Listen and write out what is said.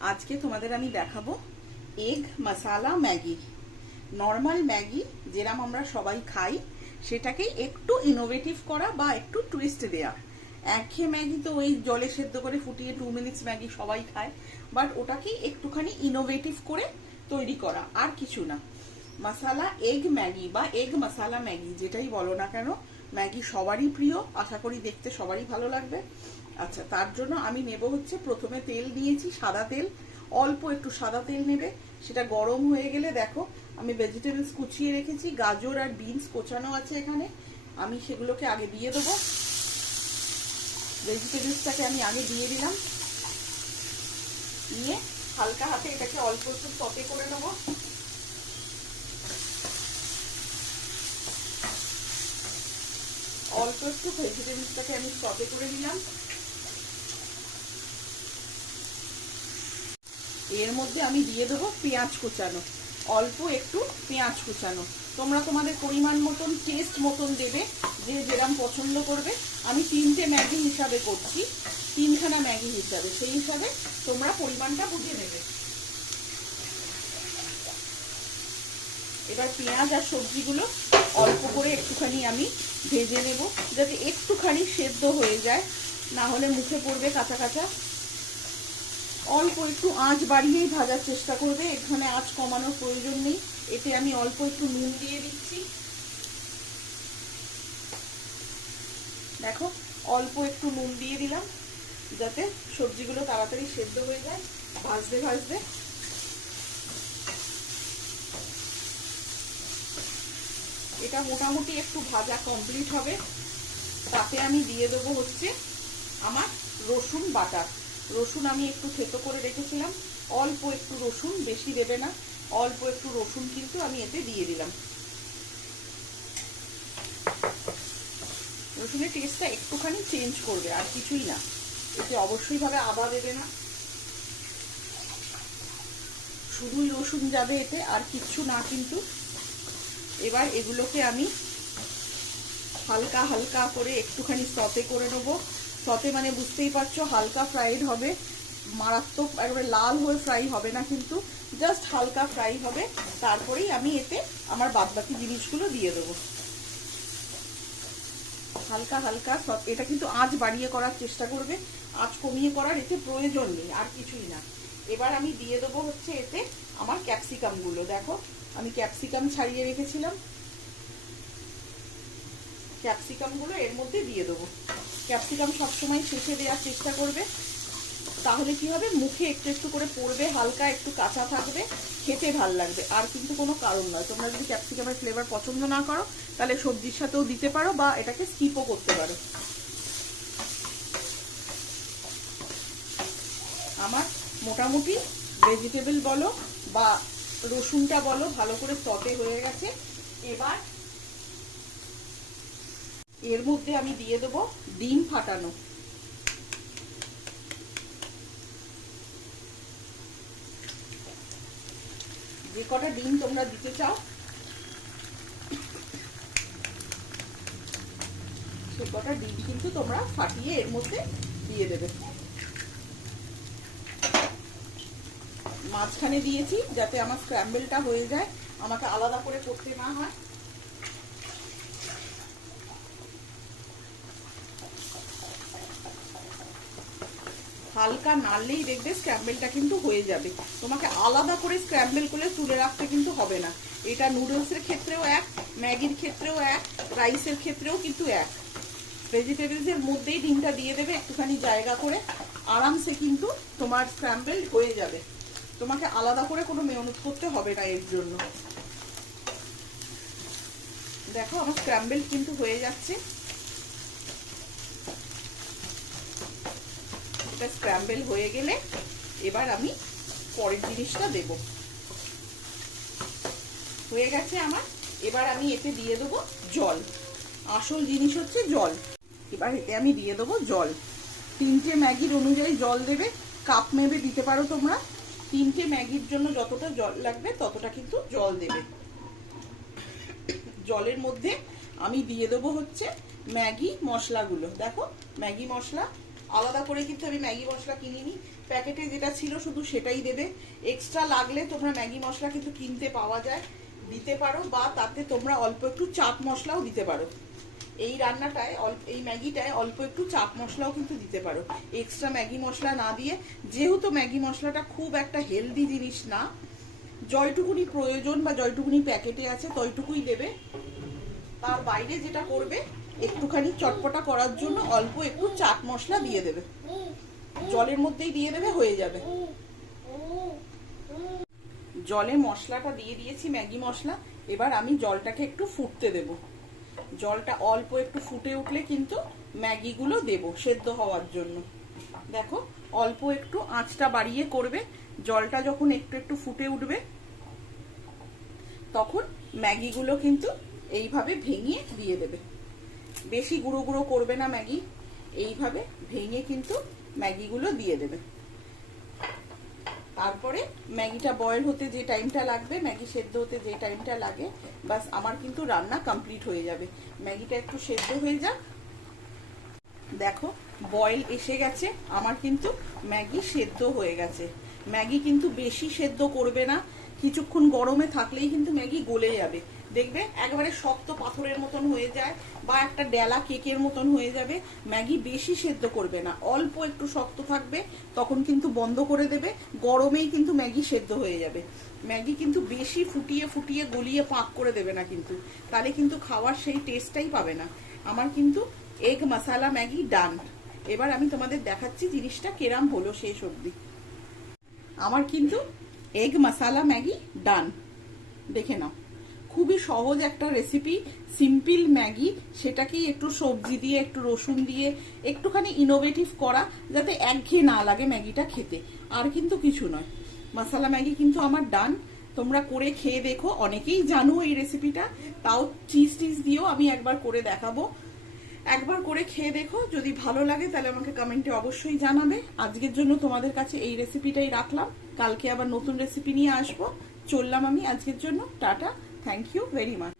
আজকে তোমাদের আমি দেখাবো এগ মশালা ম্যাগি। নর্মাল ম্যাগি যেরকম আমরা সবাই খাই সেটাকে একটু ইনোভেটিভ করা বা একটু টুইস্ট দেয়া। একঘেয়ে ম্যাগি তো ওই জলে সেদ্ধ করে ফুটিয়ে 2 মিনিটস ম্যাগি সবাই খায়, বাট ওটাকে একটুখানি ইনোভেটিভ করে তৈরি করা, আর কিছু না। মশালা এগ ম্যাগি বা এগ মশালা ম্যাগি যেটাই বলো না কেন, ম্যাগি সবারই প্রিয়, আশা করি দেখতে সবারই ভালো লাগবে। আচ্ছা, তার জন্য আমি নেব হচ্ছে, প্রথমে তেল নিয়েছি, সাদা তেল। অল্প একটু সাদা তেল নেবে, সেটা গরম হয়ে গেলে দেখো আমি ভেজিটেবলস কুচিয়ে রেখেছি, গাজর আর বিনস কোচানো আছে এখানে, আমি সেগুলোকে আগে দিয়ে দেবো। ভেজিটেবলসটাকে আমি আগে দিয়ে দিলাম, নিয়ে হালকা হাতে এটাকে অল্প একটু সতে করে নেবো। অল্প একটু ভেজিটেবলসটাকে আমি সতে করে নিলাম। এর মধ্যে আমি দিয়ে দেবো পেঁয়াজ কুচানো, অল্প একটু পেঁয়াজ কুচানো। তোমরা তোমাদের পরিমাণ মতন, টেস্ট মতন দেবে, যে যেরকম পছন্দ করবে। আমি 3টে ম্যাগি হিসাবে করছি, 3খানা ম্যাগি হিসাবে, সেই হিসাবে তোমরা পরিমাণটা বুঝে নেবে। এবার পেঁয়াজ আর সবজিগুলো অল্প করে একটুখানি আমি ভেজে নেব, যাতে একটুখানি সেদ্ধ হয়ে যায়, না হলে মুখে পড়বে কাঁচা কাঁচা। অল্প একটু আঁচ বাড়িয়েই ভাজার চেষ্টা করবে, এখানে আঁচ কমানোর প্রয়োজন নেই। এতে আমি অল্প একটু নুন দিয়ে দিচ্ছি, দেখো অল্প একটু নুন দিয়ে দিলাম, যাতে সবজিগুলো তাড়াতাড়ি সেদ্ধ হয়ে যায় ভাজতে ভাজতে। এটা মোটামুটি একটু ভাজা কমপ্লিট হবে, তাতে আমি দিয়ে দেবো হচ্ছে আমার রসুন বাটা। রসুন আমি একটু থেতো করে রেখেছিলাম, অল্প একটু রসুন, বেশি দেবে না, অল্প একটু রসুন কিন্তু আমি এতে দিয়ে দিলাম। রসুনের টেস্টটা একটুখানি চেঞ্জ করবে, আর কিছুই না। এতে অবশ্যই ভাবে আদা দেবে না, শুধুই রসুন যাবে এতে, আর কিচ্ছু না কিন্তু। এবার এগুলোকে আমি হালকা হালকা করে একটুখানি সতে করে নেবো। সতে মানে বুঝতেই পারছো, হালকা ফ্রাইড হবে, মারাত্মক একবারে লাল হয়ে ফ্রাই হবে না কিন্তু, জাস্ট হালকা ফ্রাই হবে। তারপরেই আমি এতে আমার বাদবাকি জিনিসগুলো দিয়ে দেবো হালকা হালকা। এটা কিন্তু আঁচ বাড়িয়ে করার চেষ্টা করবে, আঁচ কমিয়ে করার এতে প্রয়োজন নেই, আর কিছুই না। এবার আমি দিয়ে দেবো হচ্ছে এতে আমার ক্যাপসিকামগুলো। দেখো আমি ক্যাপসিকাম ছাড়িয়ে রেখেছিলাম, ক্যাপসিকামগুলো এর মধ্যে দিয়ে দেবো। ক্যাপসিকাম সবসময় শেষে দেওয়ার চেষ্টা করবে, তাহলে কি হবে, মুখে একটু একটু করে পড়বে, হালকা একটু কাঁচা থাকবে, খেতে ভাল লাগবে, আর কিন্তু কোনো কারণ নয়। তোমরা যদি ক্যাপসিকামের ফ্লেভার পছন্দ না করো, তাহলে সবজির সাথেও দিতে পারো বা এটাকে স্কিপও করতে পারো। আমার মোটামুটি ভেজিটেবল বলো বা রসুনটা বলো ভালো করে সতে হয়ে গেছে। এবার এর মধ্যে আমি দিয়ে দেবো ডিম ফাটানো। যে কটা ডিম তোমরা দিতে চাও সে কটা ডিম কিন্তু তোমরা ফাটিয়ে এর মধ্যে দিয়ে দেবে। মাঝখানে দিয়েছি যাতে আমার স্ক্র্যাম্বলটা হয়ে যায়, আমাকে আলাদা করে করতে না হয়। হালকা নাড়লেই দেখবে স্ক্র্যাম্বলটা কিন্তু হয়ে যাবে, তোমাকে আলাদা করে স্ক্র্যাম্বল করে তুলে রাখতে কিন্তু হবে না। এটা নুডলসের ক্ষেত্রেও এক, ম্যাগির ক্ষেত্রেও এক, রাইসের ক্ষেত্রেও কিন্তু এক। ভেজিটেবলসের মধ্যেই ডিমটা দিয়ে দেবে একটুখানি জায়গা করে, আরামসে কিন্তু তোমার স্ক্র্যাম্বল হয়ে যাবে, তোমাকে আলাদা করে কোনো মেহনত করতে হবে না এর জন্য। দেখো আমার স্ক্র্যাম্বল কিন্তু হয়ে যাচ্ছে। এটা স্ক্র্যাম্বল হয়ে গেলে এবার আমি পরের জিনিসটা দেব। হয়ে গেছে আমার, এবার আমি এতে দিয়ে দেবো জল। আসল জিনিস হচ্ছে জল। এবার এতে আমি দিয়ে দেবো জল। 3টে ম্যাগির অনুযায়ী জল দেবে, কাপ মেপে দিতে পারো তোমরা। 3টে ম্যাগির জন্য যতটা জল লাগবে ততটা কিন্তু জল দেবে। জলের মধ্যে আমি দিয়ে দেবো হচ্ছে ম্যাগি মশলাগুলো। দেখো ম্যাগি মশলা আলাদা করে কিন্তু আমি ম্যাগি মশলা কিনিনি, প্যাকেটে যেটা ছিল শুধু সেটাই দেবে। এক্সট্রা লাগলে তোমরা ম্যাগি মশলা কিন্তু কিনতে পাওয়া যায়, দিতে পারো, বা তাতে তোমরা অল্প একটু চাট মশলাও দিতে পারো। এই রান্নাটায় এই ম্যাগিটায় অল্প একটু চাট মশলাও কিন্তু দিতে পারো, এক্সট্রা ম্যাগি মশলা না দিয়ে। যেহেতু ম্যাগি মশলাটা খুব একটা হেলদি জিনিস না, যতটুকুনি প্রয়োজন বা যতটুকুনি প্যাকেটে আছে ততটুকুই দেবে। তার বাইরে যেটা করবে, একটুখানি চটপটা করার জন্য অল্প একটু চাট মশলা দিয়ে দেবে, জলের মধ্যেই দিয়ে দেবে, হয়ে যাবে। জলে মশলাটা দিয়ে দিয়েছি, ম্যাগি মশলা। এবার আমি জলটাকে একটু ফুটতে দেব। জলটা অল্প একটু ফুটে উঠলে কিন্তু ম্যাগিগুলো দেব সেদ্ধ হওয়ার জন্য। দেখো, অল্প একটু আঁচটা বাড়িয়ে করবে। জলটা যখন একটু একটু ফুটে উঠবে তখন ম্যাগিগুলো কিন্তু এইভাবে ভেঙে দিয়ে দেবে। বেশি গুঁড়ো গুঁড়ো করবে না ম্যাগি, এইভাবে ভেঙে কিন্তু ম্যাগিগুলো দিয়ে দেবে। তারপরে ম্যাগিটা বয়েল হতে যে টাইমটা লাগবে, ম্যাগি সেদ্ধ হতে যে টাইমটা লাগে, বাস আমার কিন্তু রান্না কমপ্লিট হয়ে যাবে। ম্যাগিটা একটু সেদ্ধ হয়ে যাক। দেখো, বয়েল এসে গেছে, আমার কিন্তু ম্যাগি সেদ্ধ হয়ে গেছে। ম্যাগি কিন্তু বেশি সেদ্ধ করবে না, কিছুক্ষণ গরমে থাকলেই কিন্তু ম্যাগি গলে যাবে। দেখবে একেবারে শক্ত পাথরের মতন হয়ে যায়, বা একটা ডেলা কেকের মতন হয়ে যাবে। ম্যাগি বেশি সেদ্ধ করবে না, অল্প একটু শক্ত থাকবে, তখন কিন্তু বন্ধ করে দেবে। গরমেই কিন্তু ম্যাগি সেদ্ধ হয়ে যাবে। ম্যাগি কিন্তু বেশি ফুটিয়ে ফুটিয়ে গলিয়ে পাক করে দেবে না, কিন্তু তাহলে কিন্তু খাওয়ার সেই টেস্টটাই পাবে না। আমার কিন্তু এগ মশালা ম্যাগি ডান। এবার আমি তোমাদের দেখাচ্ছি জিনিসটা কেরাম হলো শেষ অবধি। আমার কিন্তু এগ মশালা ম্যাগি ডান, দেখে নাও। খুবই সহজ একটা রেসিপি, সিম্পল ম্যাগি, সেটাকেই একটু সবজি দিয়ে, একটু রসুন দিয়ে একটুখানি ইনোভেটিভ করা, যাতে একঘেয়ে না লাগে ম্যাগিটা খেতে, আর কিন্তু কিছু নয়। মশালা ম্যাগি কিন্তু আমার ডান। তোমরা করে খেয়ে দেখো, অনেকেই জানো এই রেসিপিটা, তাও চিজ টিজ দিয়েও আমি একবার করে দেখাবো। একবার করে খেয়ে দেখো, যদি ভালো লাগে তাহলে আমাকে কমেন্টে অবশ্যই জানাবে। আজকের জন্য তোমাদের কাছে এই রেসিপিটাই রাখলাম, কালকে আবার নতুন রেসিপি নিয়ে আসবো। চললাম আমি আজকের জন্য, tata, thank you very much.